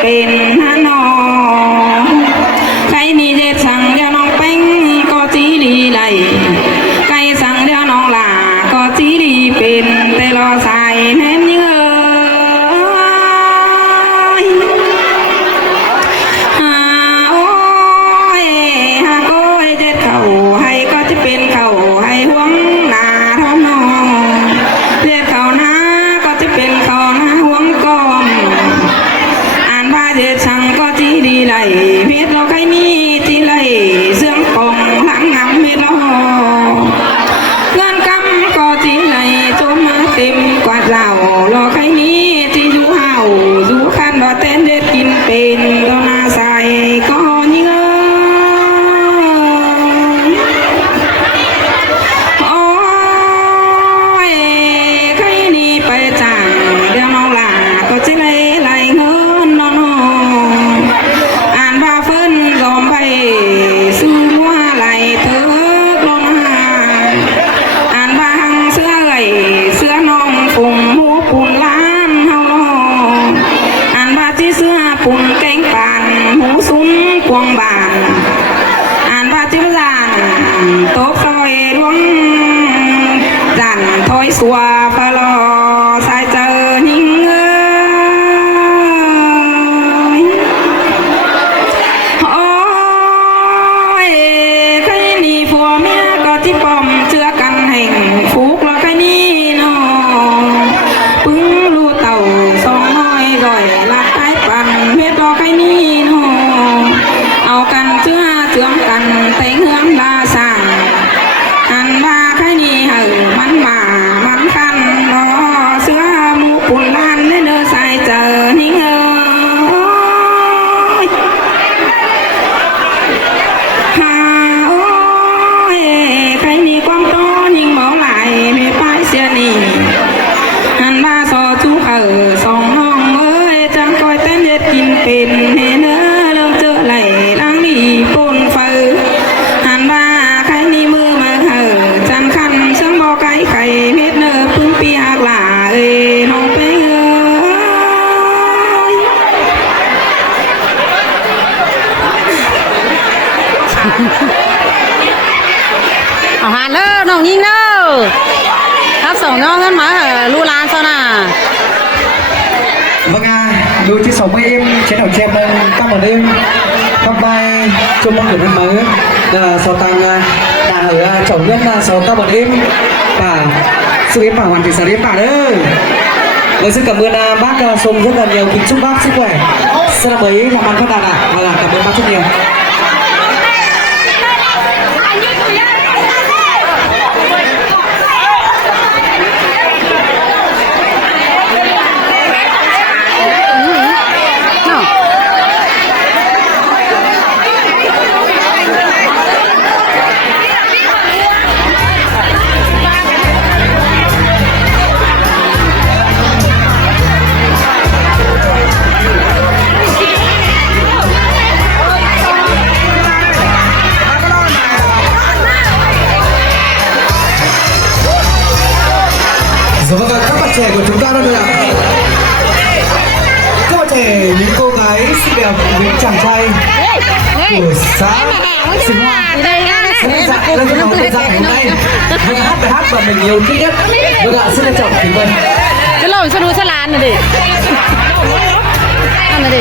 เป็นฮะนอ เฮ็ดเราใครนี่ที่ไหลเสื่องกองหางงามเฮ็ดเราเงินกำก็ที่ไหลจมมาเต็มกว่าเราเราใครนี่ที่อยู่เฮาอยู่คันว่าเต้นเด็ดกินเป็นก็น่าใส่ก็ยิ่งกวงบานอ่านว่าจิรานโต๊ะซอยดวงจันถอยสัวฟลอสายเจอหิงโอ้ยใครนี่ผัวเมียก็ที่ป้อมเชื่อกันแห่งฟุกแล้วใครนี่เนาะปึ้งรู้เต่าสองน้อยร่อยลักไอ้ปันเม็ดดอกใครนี่เนาะเอากันเชื่อเชื่อกันแต่งเฮืองลาสั่งอันว่าใครนี่เหอะมันมามันกันรอเสื้อมูปุ่นลานเด้อใส่เจอนิ่งฮาโอ้ยใครนี่ความโตยิ่งเมาไหลไม่ไปเสียนี่อันว่าสอทุกสองห้องเอ้ยจังคอยเต้นเด็ดกินเป็นเฮ้เด้อเริ่มเจอไหลล้างนี่ปนเฟอหันว่าใครนี่มือมาเหอจันคันเชื่องบอกไก่ไข่เม็ดเนอพึ่งปีหักหล่าเอ้น้องไปเอ้ยเอาหาเด้อน้องยิงเด้อครับส่งน้องกันมาลูลานซะน่ะvâng lưu chia sẻ với em chiến đấu chém các bạn em các bài chung mong được năm mới là sau tăng đã ở trọng nhất là sau các bạn em và sự em bảo hoàn thì sẽ đến cả đấy. Lời xin cảm ơn bác Sùng rất là nhiều, kính chúc bác sức khỏe xin năm mới một năm phát đạt ạ và là cảm ơn bác rất nhiều. Dạ vâng, các bạn trẻ của chúng ta đang là các bạn trẻ, những cô gái xinh đẹp, những chàng trai của xã Sinh Hoa sẽ dạy lên cái bài dạy hôm nay. Mình hát bài hát mà mình yêu thích nhất. Vâng ạ, xin trân trọng kính mời. Cái lồng sao đuôi sao làn này đi. Ăn này đi.